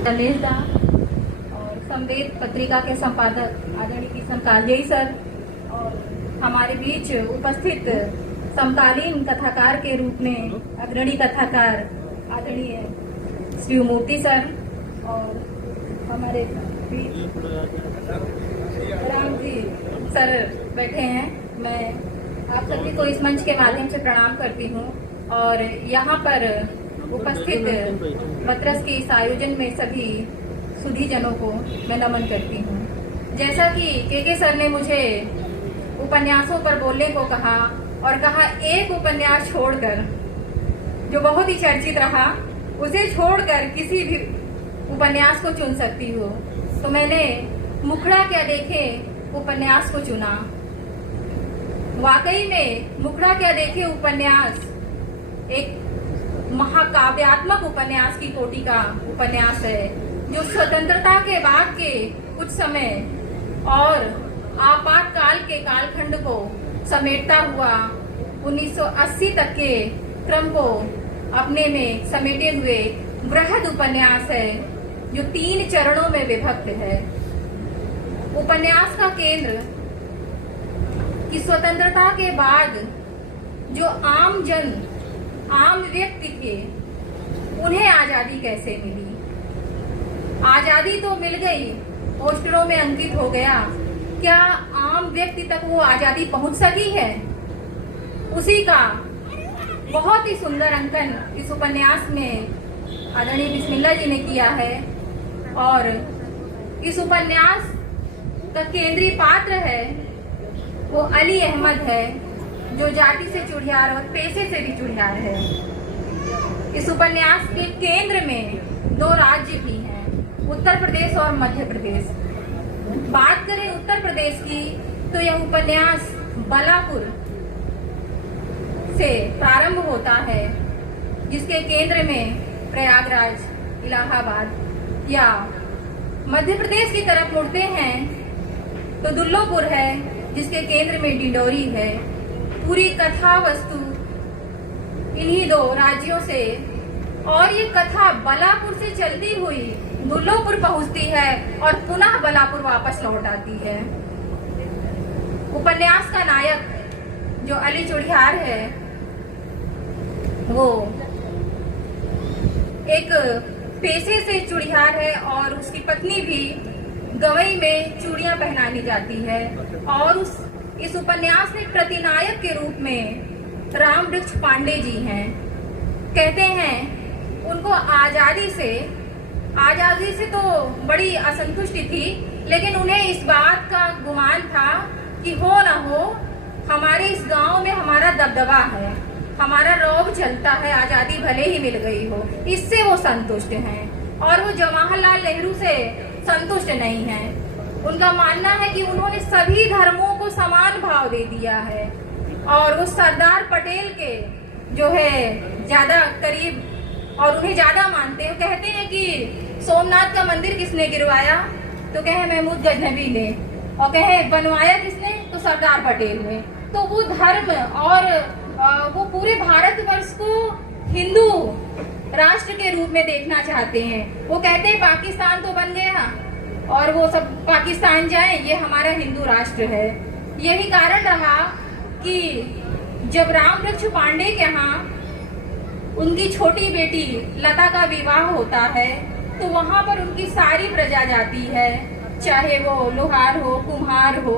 रमेश दा और संवेद पत्रिका के संपादक आदरणीय किशन कालजई सर और हमारे बीच उपस्थित समकालीन कथाकार के रूप में अग्रणी कथाकार आदरणीय श्री मूर्ति सर और हमारे बीच राम जी सर बैठे हैं। मैं आप सभी को इस मंच के माध्यम से प्रणाम करती हूँ और यहाँ पर उपस्थित मद्रस के इस आयोजन में सभी सुधी जनों को मैं नमन करती हूँ। जैसा कि के सर ने मुझे उपन्यासों पर बोलने को कहा और कहा एक उपन्यास छोड़कर जो बहुत ही चर्चित रहा उसे छोड़कर किसी भी उपन्यास को चुन सकती हो, तो मैंने मुखड़ा क्या देखे उपन्यास को चुना। वाकई में मुखड़ा क्या देखे उपन्यास एक महाकाव्यात्मक उपन्यास की कोटि का उपन्यास है, जो स्वतंत्रता के बाद के कुछ समय और आपातकाल के कालखंड को समेटता हुआ 1980 तक के क्रम को अपने में समेटे हुए बृहद उपन्यास है, जो 3 चरणों में विभक्त है। उपन्यास का केंद्र कि स्वतंत्रता के बाद जो आम जन आम व्यक्ति थे उन्हें आजादी कैसे मिली। आजादी तो मिल गई, पोस्टरों में अंकित हो गया, क्या आम व्यक्ति तक वो आजादी पहुंच सकी है? उसी का बहुत ही सुंदर अंकन इस उपन्यास में आदरणीय बिस्मिल्लाह जी ने किया है। और इस उपन्यास का केंद्रीय पात्र है वो अली अहमद है, जो जाति से चुड़ियार और पेशे से भी चुड़ियार है। इस उपन्यास के केंद्र में 2 राज्य भी हैं, उत्तर प्रदेश और मध्य प्रदेश। बात करें उत्तर प्रदेश की तो यह उपन्यास बलापुर से प्रारंभ होता है, जिसके केंद्र में प्रयागराज, इलाहाबाद, या मध्य प्रदेश की तरफ मुड़ते हैं तो दुल्लोपुर है, जिसके केंद्र में डिंडोरी है। पूरी कथा वस्तु इन्हीं 2 राज्यों से, और ये कथा बलापुर से चलती हुई दुल्लोपुर पहुंचती है और पुनः बलापुर वापस लौट आती है। उपन्यास का नायक जो अली चुड़ियार है वो एक पेशे से चुड़ियार है और उसकी पत्नी भी गवई में चूड़ियां पहनानी जाती है। और इस उपन्यास में प्रतिनायक के रूप में रामवृक्ष पांडे जी हैं। कहते हैं उनको आजादी से तो बड़ी असंतुष्टि थी, लेकिन उन्हें इस बात का गुमान था कि हो ना हो हमारे इस गांव में हमारा दबदबा है, हमारा रौब चलता है, आजादी भले ही मिल गई हो, इससे वो संतुष्ट हैं। और वो जवाहरलाल नेहरू से संतुष्ट नहीं हैं। उनका मानना है कि उन्होंने सभी धर्मों को समान भाव दे दिया है और वो सरदार पटेल के जो है ज्यादा करीब और उन्हें ज्यादा मानते हैं। कहते हैं कि सोमनाथ का मंदिर किसने गिरवाया, तो कहे महमूद गजनबी ने, और कहे बनवाया किसने, तो सरदार पटेल ने। तो वो धर्म और वो पूरे भारतवर्ष को हिंदू राष्ट्र के रूप में देखना चाहते हैं। वो कहते हैं पाकिस्तान तो बन गया और वो सब पाकिस्तान जाए, ये हमारा हिंदू राष्ट्र है। यही कारण रहा कि जब रामवृक्ष पांडे के यहाँ उनकी छोटी बेटी लता का विवाह होता है तो वहां पर उनकी सारी प्रजा जाती है, चाहे वो लोहार हो, कुम्हार हो।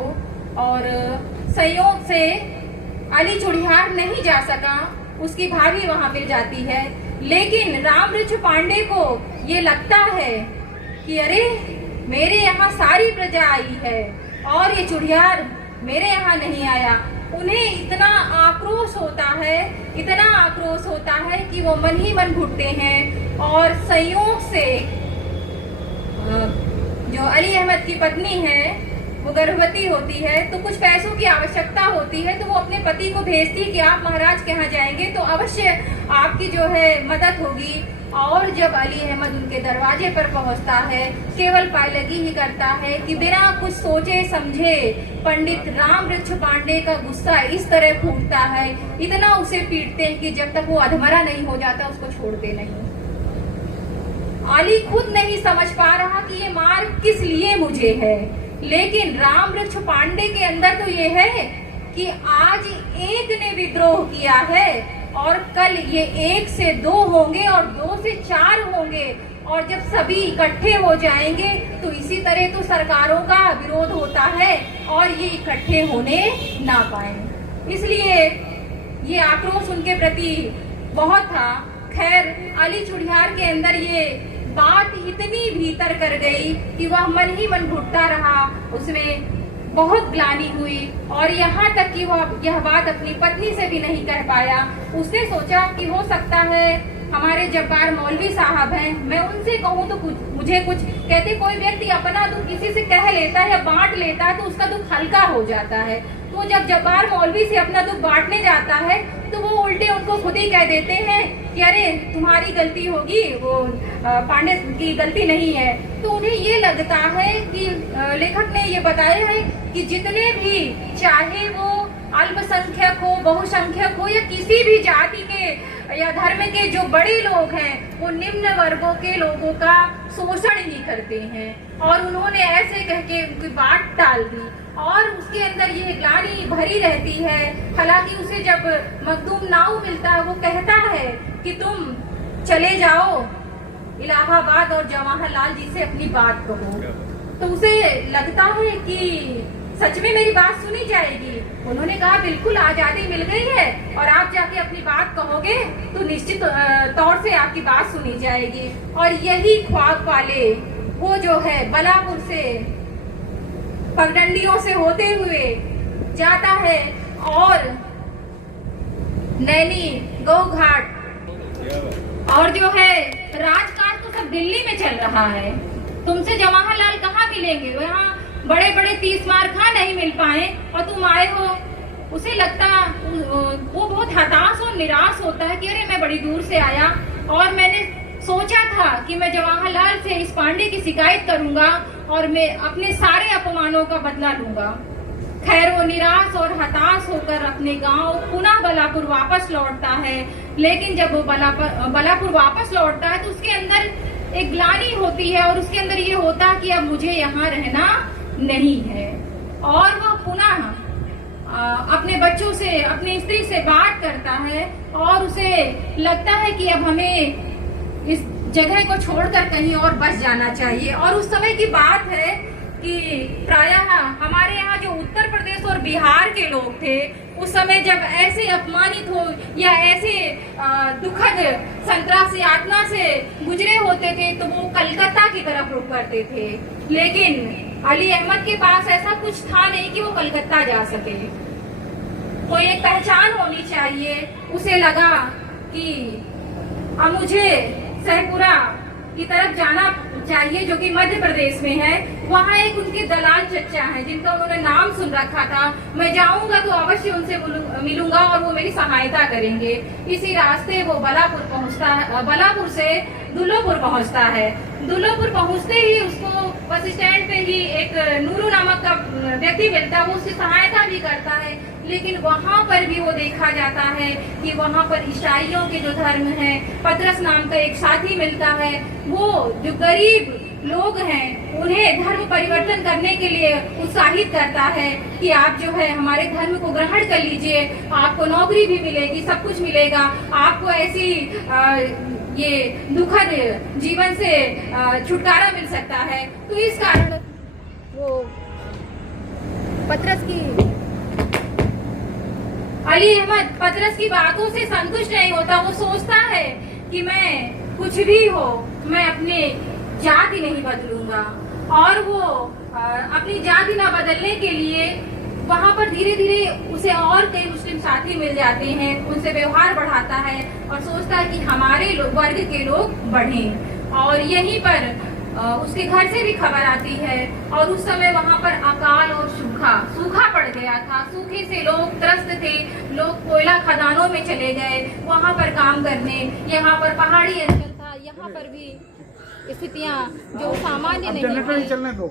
और संयोग से अली चुड़ियार नहीं जा सका, उसकी भाभी वहां पर जाती है। लेकिन रामवृक्ष पांडे को ये लगता है कि अरे मेरे यहाँ सारी प्रजा आई है और ये चुड़ियार मेरे यहाँ नहीं आया। उन्हें इतना आक्रोश होता है कि वो मन ही मन घुटते हैं। और संयोग से जो अली अहमद की पत्नी है वो गर्भवती होती है, तो कुछ पैसों की आवश्यकता होती है, तो वो अपने पति को भेजती कि आप महाराज के यहाँ जाएंगे तो अवश्य आपकी जो है मदद होगी। और जब अली अहमद उनके दरवाजे पर पहुंचता है, केवल पायलगी ही करता है कि बिना कुछ सोचे समझे पंडित रामवृक्ष पांडे का गुस्सा इस तरह फूटता है, इतना उसे पीटते हैं कि जब तक वो अधमरा नहीं हो जाता उसको छोड़ते नहीं। अली खुद नहीं समझ पा रहा कि ये मार किस लिए मुझे है, लेकिन राम वृक्ष पांडे के अंदर तो ये है कि आज एक ने विद्रोह किया है और कल ये 1 से 2 होंगे और 2 से 4 होंगे, और जब सभी इकट्ठे हो जाएंगे तो इसी तरह तो सरकारों का विरोध होता है और ये इकट्ठे होने ना पाए। इसलिए ये आक्रोश उनके प्रति बहुत था। खैर, अली चुड़ियार के अंदर ये बात इतनी भीतर कर गई कि वह मन ही मन घुटता रहा, उसमें बहुत ग्लानि हुई और यहाँ तक कि वह यह बात अपनी पत्नी से भी नहीं कह पाया। उसने सोचा कि हो सकता है हमारे जब्बार मौलवी साहब हैं, मैं उनसे कहूँ तो मुझे कुछ कहते। कोई व्यक्ति अपना दुख किसी से कह लेता है या बांट लेता है तो उसका दुख हल्का हो जाता है। तो जब जब्बार मौलवी से अपना दुख बांटने जाता है तो वो उल्टे उनको खुद ही कह देते हैं कि अरे तुम्हारी गलती होगी, वो पांडे की गलती नहीं है। तो उन्हें ये लगता है कि लेखक ने ये बताया है कि जितने भी, चाहे वो अल्पसंख्यक हो, बहुसंख्यक हो या किसी भी जाति के या धर्म के जो बड़े लोग हैं, वो निम्न वर्गों के लोगों का शोषण ही करते हैं। और उन्होंने ऐसे कह के उनकी बात टाल दी और उसके अंदर ये ग्लानि भरी रहती है। हालांकि उसे जब मखदूम नाऊ मिलता है, वो कहता है कि तुम चले जाओ इलाहाबाद और जवाहरलाल जी से अपनी बात कहो। तो उसे लगता है कि सच में मेरी बात सुनी जाएगी। उन्होंने कहा बिल्कुल, आजादी मिल गई है और आप जाके अपनी बात कहोगे तो निश्चित तौर से आपकी बात सुनी जाएगी। और यही ख्वाब वाले वो जो है बलापुर से पगडंडियों से होते हुए जाता है और नैनी, गौघाट और जो है राजकाज तो सब दिल्ली में चल रहा है। तुमसे जवाहरलाल कहाँ मिलेंगे, वहाँ बड़े बड़े 30 मार खा नहीं मिल पाए और तुम आए हो। उसे लगता, वो बहुत हताश और निराश होता है कि अरे मैं बड़ी दूर से आया और मैंने सोचा था कि मैं जवाहरलाल से इस पांडे की शिकायत करूंगा और मैं अपने सारे अपमानों का बदला लूंगा। खैर, वो निराश और हताश होकर अपने गांव पुनः बलापुर वापस लौटता है। लेकिन जब वो बलापुर वापस लौटता है तो उसके अंदर एक ग्लानि होती है और उसके अंदर ये होता कि अब मुझे यहाँ रहना नहीं है। और वह पुनः अपने बच्चों से, अपनी स्त्री से बात करता है और उसे लगता है कि अब हमें इस जगह को छोड़कर कहीं और बस जाना चाहिए। और उस समय की बात है कि प्रायः हमारे यहाँ जो उत्तर प्रदेश और बिहार के लोग थे, उस समय जब ऐसे अपमानित हो या ऐसे दुखद संतरास यातना से गुजरे होते थे तो वो कलकत्ता की तरफ रुख करते थे। लेकिन अली अहमद के पास ऐसा कुछ था नहीं कि वो कलकत्ता जा सके। कोई एक पहचान होनी चाहिए। उसे लगा कि अब मुझे सहपुरा की तरफ जाना चाहिए, जो कि मध्य प्रदेश में है। वहाँ एक उनके दलाल चचा हैं जिनका उन्होंने नाम सुन रखा था। मैं जाऊंगा तो अवश्य उनसे मिलूंगा और वो मेरी सहायता करेंगे। इसी रास्ते वो बलापुर पहुँचता है। बलापुर से दुल्लोपुर पहुँचता है। दुल्लोपुर पहुँचते ही उसको बस स्टैंड पे ही एक नूरू नामक का व्यक्ति मिलता है। वो उसकी सहायता भी करता है, लेकिन वहाँ पर भी वो देखा जाता है कि वहाँ पर ईसाइयों के जो धर्म है, पतरस नाम का एक साथी मिलता है। वो जो गरीब लोग हैं उन्हें धर्म परिवर्तन करने के लिए उत्साहित करता है कि आप जो है हमारे धर्म को ग्रहण कर लीजिए, आपको नौकरी भी मिलेगी, सब कुछ मिलेगा, आपको ऐसी ये दुखद जीवन से छुटकारा मिल सकता है। तो इस कारण वो पतरस की अली अहमद पतरस की बातों से संतुष्ट नहीं होता। वो सोचता है कि मैं कुछ भी हो, मैं अपने जाति नहीं बदलूंगा। और वो अपनी जाति ना बदलने के लिए वहाँ पर धीरे धीरे उसे और कई मुस्लिम साथी मिल जाते हैं, उनसे व्यवहार बढ़ाता है और सोचता है कि हमारे वर्ग के लोग बढ़ें। और यहीं पर उसके घर से भी खबर आती है और उस समय वहाँ पर अकाल और सूखा पड़ गया था। सूखे से लोग त्रस्त थे। लोग कोयला खदानों में चले गए वहाँ पर काम करने। यहाँ पर पहाड़ी अंचल था, यहाँ पर भी स्थितियाँ जो सामान्य नहीं चलने दो।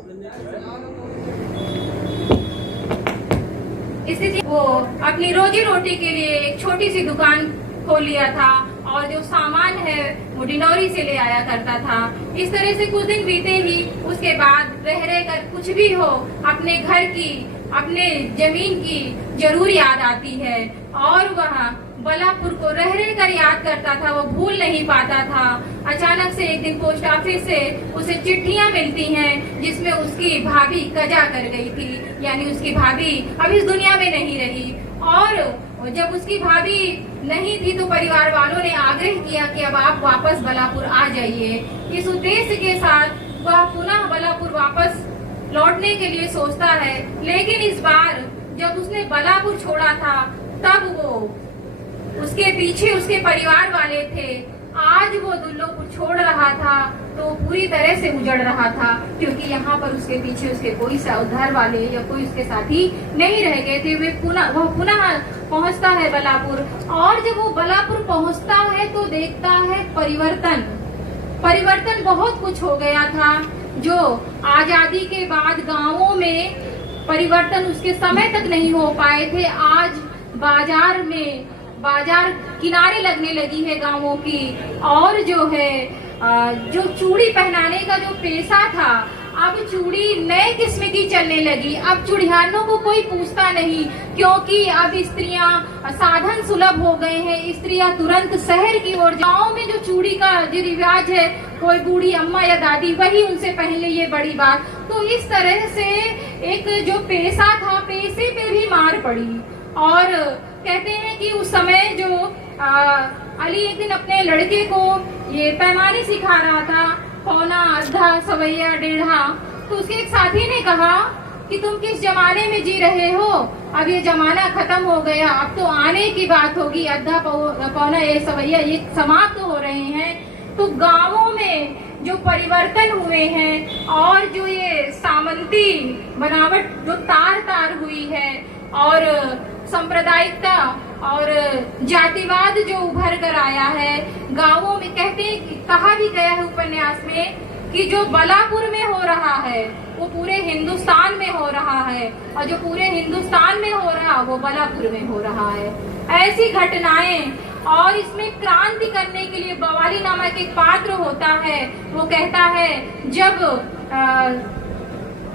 स्थिति वो अपनी रोजी रोटी के लिए एक छोटी सी दुकान खोल लिया था और जो सामान है वो डिंडौरी से ले आया करता था। इस तरह से कुछ दिन बीते ही उसके बाद रह कर कुछ भी हो अपने घर की, अपने जमीन की जरूर याद आती है और वह बलापुर को रह कर याद करता था, वो भूल नहीं पाता था। अचानक से एक दिन पोस्ट ऑफिस से उसे चिट्ठियां मिलती हैं जिसमें उसकी भाभी कजा कर गई थी, यानी उसकी भाभी अब इस दुनिया में नहीं रही। और जब उसकी भाभी नहीं थी तो परिवार वालों ने आग्रह किया कि अब आप वापस बलापुर आ जाइए। इस उद्देश्य के साथ वह पुनः बलापुर वापस लौटने के लिए सोचता है, लेकिन इस बार जब उसने बलापुर छोड़ा था तब वो उसके पीछे उसके परिवार वाले थे। आज वो दुल्लोपुर छोड़ रहा था तो पूरी तरह से उजड़ रहा था, क्योंकि यहाँ पर उसके पीछे उसके कोई उद्धार वाले या कोई उसके साथी नहीं रह गए थे। वह पुनः पहुँचता है बलापुर, और जब वो बलापुर पहुँचता है तो देखता है परिवर्तन बहुत कुछ हो गया था। जो आजादी के बाद गांवों में परिवर्तन उसके समय तक नहीं हो पाए थे, आज बाजार किनारे लगने लगी है गांवों की। और जो है जो चूड़ी पहनाने का जो पेशा था, अब चूड़ी नए किस्म की चलने लगी। अब चूड़ियानों को कोई पूछता नहीं, क्योंकि अब स्त्रियां साधन सुलभ हो गए हैं। स्त्रियां तुरंत शहर की ओर, गांव में जो चूड़ी का जो रिवाज है कोई बूढ़ी अम्मा या दादी वही उनसे पहले, ये बड़ी बात। तो इस तरह से एक जो पेशा था, पेशे पे भी मार पड़ी। और कहते हैं कि उस समय जो अली एक दिन अपने लड़के को ये पैमाने सिखा रहा था, पौना, आधा, सवैया, डेढ़ा, तो उसके एक साथी ने कहा कि तुम किस जमाने में जी रहे हो, अब ये जमाना खत्म हो गया, अब तो आने की बात होगी, आधा, पौना, ये सवैया ये समाप्त हो रहे हैं। तो गांवों में जो परिवर्तन हुए हैं और जो ये सामंती बनावट जो तार हुई है और सांप्रदायिकता और जातिवाद जो उभर कर आया है गांवों में, कहा भी गया है उपन्यास में कि जो बलापुर में हो रहा है वो पूरे हिंदुस्तान में हो रहा है, और जो पूरे हिंदुस्तान में हो रहा वो बलापुर में हो रहा है। ऐसी घटनाएं, और इसमें क्रांति करने के लिए बवाली नामक एक पात्र होता है। वो कहता है जब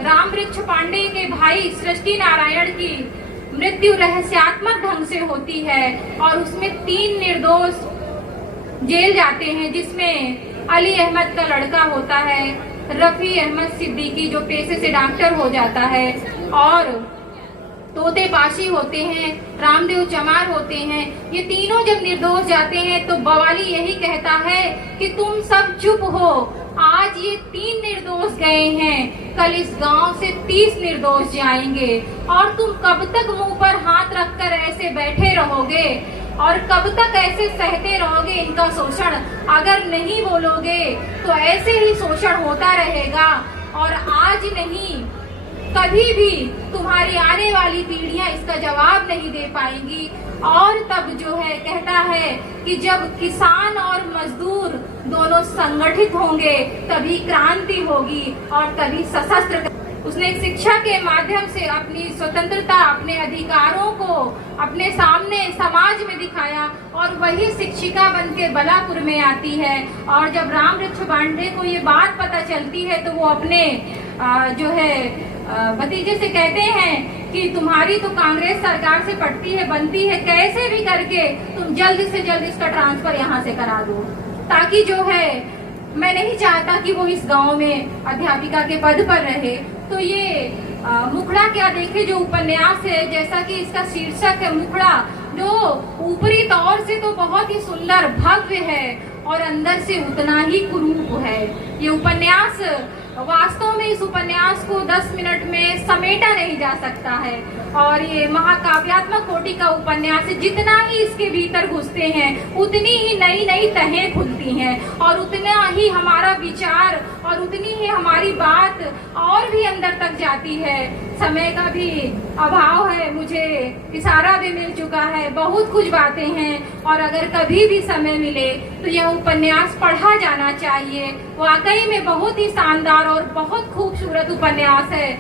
रामवृक्ष पांडे के भाई सृष्टि नारायण की मृत्यु रहस्यात्मक ढंग से होती है और उसमें 3 निर्दोष जेल जाते हैं, जिसमें अली अहमद का लड़का होता है, रफी अहमद सिद्दीकी जो पेशे से डॉक्टर हो जाता है, और तोते पाशी होते हैं, रामदेव चमार होते हैं। ये तीनों जब निर्दोष जाते हैं तो बवाली यही कहता है कि तुम सब चुप हो, आज ये 3 निर्दोष गए हैं, कल इस गांव से 30 निर्दोष जाएंगे, और तुम कब तक मुंह पर हाथ रखकर ऐसे बैठे रहोगे और कब तक ऐसे सहते रहोगे इनका शोषण। अगर नहीं बोलोगे तो ऐसे ही शोषण होता रहेगा, और आज नहीं कभी भी तुम्हारी आने वाली पीढ़ियां इसका जवाब नहीं दे पाएंगी। और तब जो है कहता है कि जब किसान और मजदूर दोनों संगठित होंगे तभी क्रांति होगी और तभी सशस्त्र। उसने शिक्षा के माध्यम से अपनी स्वतंत्रता, अपने अधिकारों को अपने सामने समाज में दिखाया, और वही शिक्षिका बनके बलापुर में आती है। और जब रामवृक्ष पांडे को ये बात पता चलती है तो वो अपने जो है भतीजे से कहते हैं कि तुम्हारी तो कांग्रेस सरकार से पटती है, बनती है, कैसे भी करके तुम जल्द से जल्द इसका ट्रांसफर यहाँ से करा दो, ताकि जो है मैं नहीं चाहता कि वो इस गांव में अध्यापिका के पद पर रहे। तो ये मुखड़ा क्या देखे जो उपन्यास है, जैसा कि इसका शीर्षक है मुखड़ा, जो ऊपरी तौर से तो बहुत ही सुंदर भव्य है और अंदर से उतना ही कुरूप है। ये उपन्यास वास्तव में इस उपन्यास को 10 मिनट में समेटा नहीं जा सकता है, और ये महाकाव्यात्मक कोटि का उपन्यास है। जितना ही इसके भीतर घुसते हैं उतनी ही नई नई तहें खुलती हैं, और उतना ही हमारा विचार और उतनी ही हमारी बात और भी अंदर तक जाती है। समय का भी अभाव है, मुझे इशारा भी मिल चुका है, बहुत कुछ बातें हैं, और अगर कभी भी समय मिले तो यह उपन्यास पढ़ा जाना चाहिए। वाकई में बहुत ही शानदार और बहुत खूबसूरत उपन्यास है।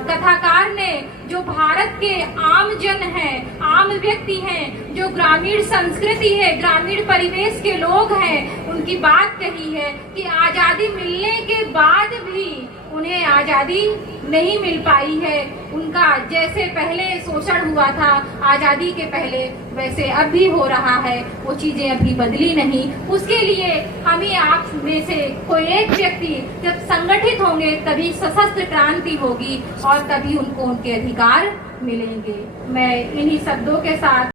कथाकार ने जो भारत के आम जन हैं, आम व्यक्ति हैं, जो ग्रामीण संस्कृति है, ग्रामीण परिवेश के लोग हैं, उनकी उनकी बात कही है कि आजादी मिलने के बाद भी उन्हें आजादी नहीं मिल पाई है। उनका जैसे पहले शोषण हुआ था आजादी के पहले, वैसे अब भी हो रहा है, वो चीजें अभी बदली नहीं। उसके लिए हमें आप में से कोई एक व्यक्ति जब संगठित होंगे तभी सशस्त्र क्रांति होगी और तभी उनको उनके अधिकार मिलेंगे। मैं इन्हीं शब्दों के साथ